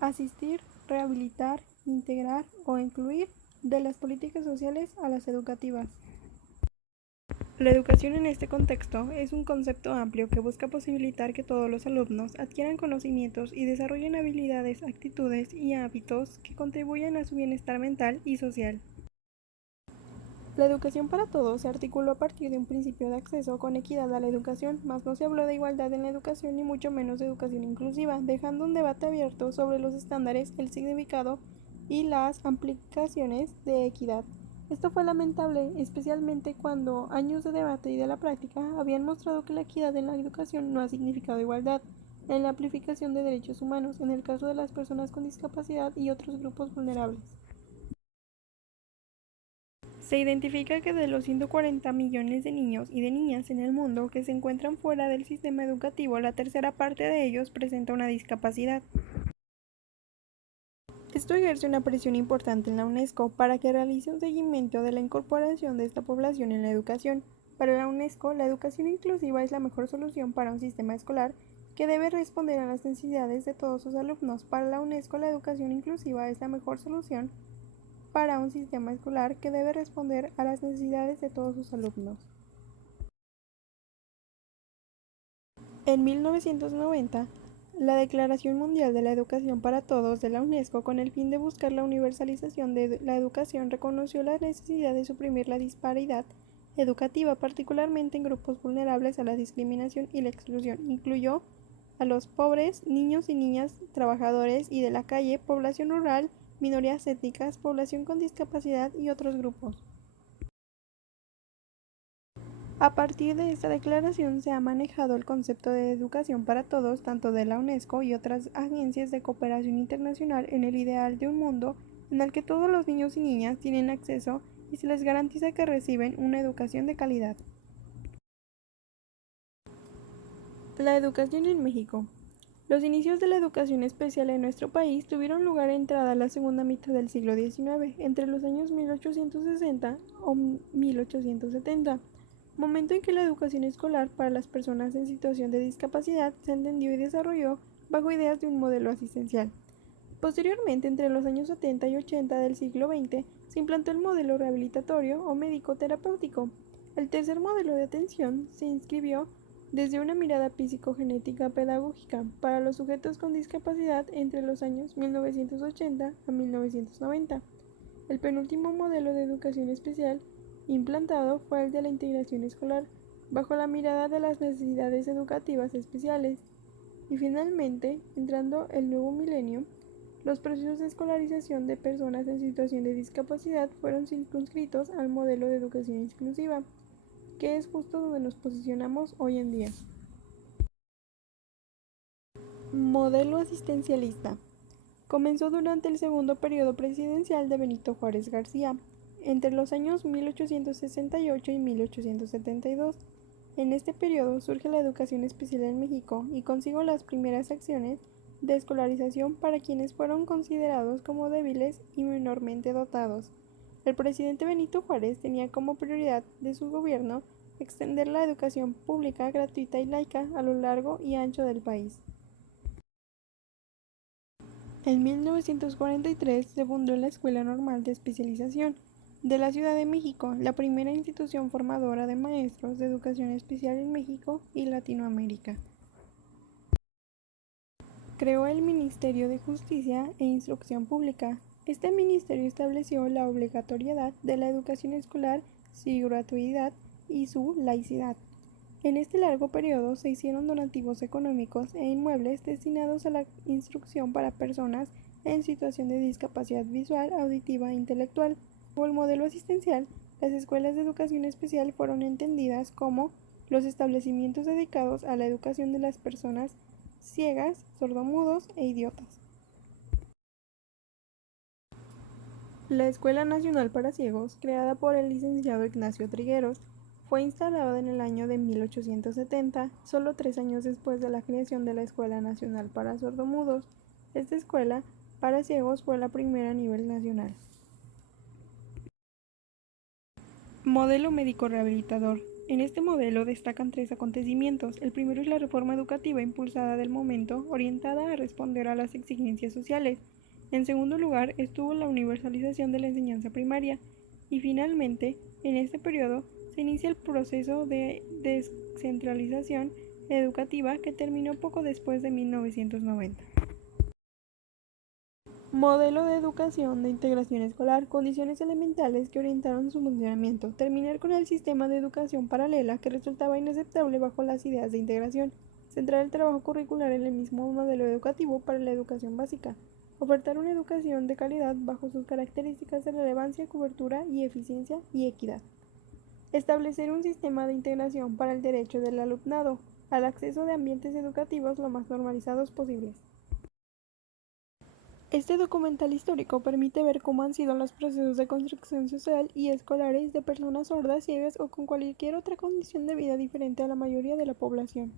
Asistir, rehabilitar, integrar o incluir de las políticas sociales a las educativas. La educación en este contexto es un concepto amplio que busca posibilitar que todos los alumnos adquieran conocimientos y desarrollen habilidades, actitudes y hábitos que contribuyan a su bienestar mental y social. La educación para todos se articuló a partir de un principio de acceso con equidad a la educación, mas no se habló de igualdad en la educación ni mucho menos de educación inclusiva, dejando un debate abierto sobre los estándares, el significado y las implicaciones de equidad. Esto fue lamentable, especialmente cuando años de debate y de la práctica habían mostrado que la equidad en la educación no ha significado igualdad en la amplificación de derechos humanos, en el caso de las personas con discapacidad y otros grupos vulnerables. Se identifica que de los 140 millones de niños y de niñas en el mundo que se encuentran fuera del sistema educativo, la tercera parte de ellos presenta una discapacidad. Esto ejerce una presión importante en la UNESCO para que realice un seguimiento de la incorporación de esta población en la educación. Para la UNESCO, la educación inclusiva es la mejor solución para un sistema escolar que debe responder a las necesidades de todos sus alumnos. Para la UNESCO, la educación inclusiva es la mejor solución para un sistema escolar que debe responder a las necesidades de todos sus alumnos. En 1990, la Declaración Mundial de la Educación para Todos de la UNESCO, con el fin de buscar la universalización de la educación, reconoció la necesidad de suprimir la disparidad educativa, particularmente en grupos vulnerables a la discriminación y la exclusión. Incluyó a los pobres, niños y niñas, trabajadores y de la calle, población rural, minorías étnicas, población con discapacidad y otros grupos. A partir de esta declaración se ha manejado el concepto de educación para todos, tanto de la UNESCO y otras agencias de cooperación internacional, en el ideal de un mundo en el que todos los niños y niñas tienen acceso y se les garantiza que reciben una educación de calidad. La educación en México. Los inicios de la educación especial en nuestro país tuvieron lugar entrada la segunda mitad del siglo XIX, entre los años 1860 o 1870, momento en que la educación escolar para las personas en situación de discapacidad se entendió y desarrolló bajo ideas de un modelo asistencial. Posteriormente, entre los años 70 y 80 del siglo XX, se implantó el modelo rehabilitatorio o médico-terapéutico. El tercer modelo de atención se inscribió desde una mirada psicogenética pedagógica para los sujetos con discapacidad entre los años 1980 a 1990. El penúltimo modelo de educación especial implantado fue el de la integración escolar, bajo la mirada de las necesidades educativas especiales. Y finalmente, entrando el nuevo milenio, los procesos de escolarización de personas en situación de discapacidad fueron circunscritos al modelo de educación inclusiva, que es justo donde nos posicionamos hoy en día. Modelo asistencialista. Comenzó durante el segundo periodo presidencial de Benito Juárez García, entre los años 1868 y 1872. En este periodo surge la educación especial en México y consigo las primeras acciones de escolarización para quienes fueron considerados como débiles y menormente dotados. El presidente Benito Juárez tenía como prioridad de su gobierno extender la educación pública, gratuita y laica a lo largo y ancho del país. En 1943 se fundó la Escuela Normal de Especialización de la Ciudad de México, la primera institución formadora de maestros de educación especial en México y Latinoamérica. Creó el Ministerio de Justicia e Instrucción Pública. Este ministerio estableció la obligatoriedad de la educación escolar, su gratuidad y su laicidad. En este largo periodo se hicieron donativos económicos e inmuebles destinados a la instrucción para personas en situación de discapacidad visual, auditiva e intelectual. Bajo el modelo asistencial, las escuelas de educación especial fueron entendidas como los establecimientos dedicados a la educación de las personas ciegas, sordomudos e idiotas. La Escuela Nacional para Ciegos, creada por el licenciado Ignacio Trigueros, fue instalada en el año de 1870, solo 3 años después de la creación de la Escuela Nacional para Sordomudos. Esta escuela para ciegos fue la primera a nivel nacional. Modelo médico rehabilitador. En este modelo destacan tres acontecimientos. El primero es la reforma educativa impulsada del momento, orientada a responder a las exigencias sociales. En segundo lugar, estuvo la universalización de la enseñanza primaria. Y finalmente, en este periodo, se inicia el proceso de descentralización educativa que terminó poco después de 1990. Modelo de educación de integración escolar, condiciones elementales que orientaron su funcionamiento, terminar con el sistema de educación paralela que resultaba inaceptable bajo las ideas de integración, centrar el trabajo curricular en el mismo modelo educativo para la educación básica, ofertar una educación de calidad bajo sus características de relevancia, cobertura y eficiencia y equidad, establecer un sistema de integración para el derecho del alumnado al acceso de ambientes educativos lo más normalizados posibles. Este documental histórico permite ver cómo han sido los procesos de construcción social y escolares de personas sordas, ciegas o con cualquier otra condición de vida diferente a la mayoría de la población.